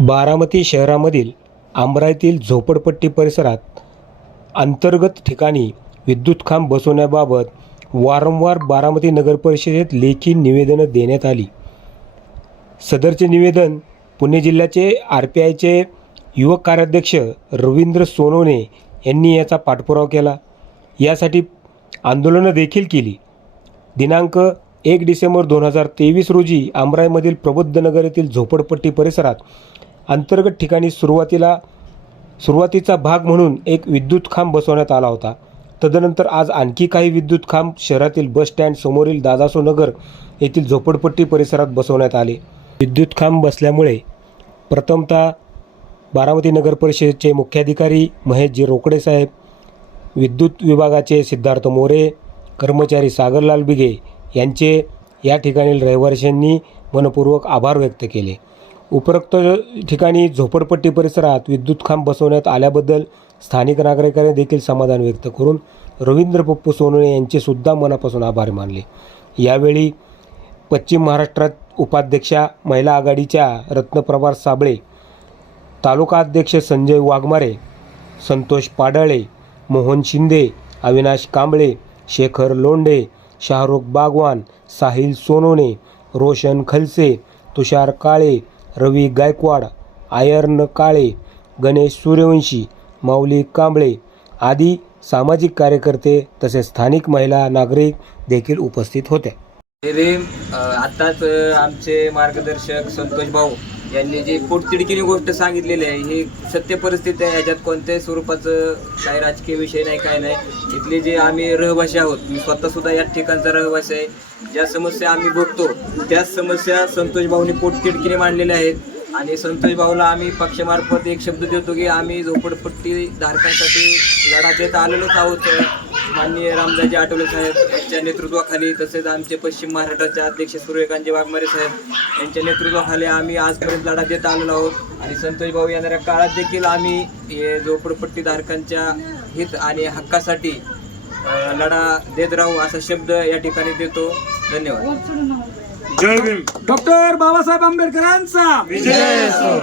बारामती शहरामधील आंब्रा झोपडपट्टी परिसरात अंतर्गत ठिकाणी विद्युत खांब बसवण्याबाबत वारंवार बारामती नगर परिषदेत लेखी निवेदनं देण्यात आली। सदरचे निवेदन पुणे जिल्ह्याचे RPIचे युवक कार्याध्यक्ष रवींद्र सोनवणे यांनी याचा पाठपुरावा केला। यासाठी आंदोलनं देखील केली। दिनांक 1 डिसेंबर 2023 रोजी आंब्रामधील प्रबुद्धनगर येथील झोपडपट्टी परिसरात अंतर्गत ठिकाणी सुरुवातीचा भाग म्हणून एक विद्युत खांब बसवण्यात आला होता। तदनंतर आज आणखी काही विद्युत खांब शहरातील बस स्टँड समोरील दादासो नगर येथील झोपडपट्टी परिसरात बसवण्यात आले। विद्युत खांब बसल्यामुळे प्रथमतः बारामती नगर परिषदेचे मुख्याधिकारी महेश रोकडे साहेब, विद्युत विभागाचे सिद्धार्थ मोरे, कर्मचारी सागरलाल बिगे यांचे या ठिकाणील रहिवाशांनी मनपूर्वक आभार व्यक्त केले। उपरोक्त ठिकाणी झोपडपट्टी परिसरात विद्युत खांब बसवण्यात आल्याबद्दल स्थानिक नागरिकांनी देखील समाधान व्यक्त करून रवींद्र पप्पू सोनवणे यांचे सुद्धा मनापासून आभार मानले। यावेळी पश्चिम महाराष्ट्रात उपाध्यक्षा महिला आघाडीच्या रत्नप्रभा साबळे, तालुका अध्यक्ष संजय वाघमारे, संतोष पाडळे, मोहन शिंदे, अविनाश कांबळे, शेखर लोंढे, शाहरुख बागवान, साहिल सोनवणे, रोशन खलसे, तुषार काळे, रवी गायकवाड, आयर्न काळे, गणेश सूर्यवंशी, माऊली कांबळे आदी सामाजिक कार्यकर्ते तसेच स्थानिक महिला नागरिक देखील उपस्थित होते। आताच आमचे मार्गदर्शक संतोष भाऊ यांनी जी पोटतिडकीने गोष्ट सांगितलेली आहे ही सत्य परिस्थिती आहे। याच्यात कोणत्याही स्वरूपाचं काही राजकीय विषय नाही, काय नाही। इथले जे आम्ही रहिवासी आहोत, मी स्वतःसुद्धा या ठिकाणचा रहिवासी आहे। ज्या समस्या आम्ही भोगतो त्याच समस्या संतोष भाऊनी पोटतिडकीने मांडलेल्या आहेत आणि संतोष भाऊला आम्ही पक्षामार्फत एक शब्द देतो की आम्ही झोपडपट्टी धारकांसाठी लढा देत आलेलोच आहोत। माननीय रामदाजी आठवले साहेब यांच्या नेतृत्वाखाली तसेच आमचे पश्चिम महाराष्ट्राचे अध्यक्ष सूर्यकांत वाघमारे साहेब यांच्या नेतृत्वाखाली आम्ही आजपर्यंत लढा देत आलेलो आहोत आणि संतोष भाऊ येणाऱ्या काळात देखील आम्ही हे झोपडपट्टी धारकांच्या हित आणि हक्कासाठी लढा देत राहू असा शब्द या ठिकाणी देतो। धन्यवाद। जय भीम। डॉक्टर बाबासाहेब आंबेडकरांचा विजय असो।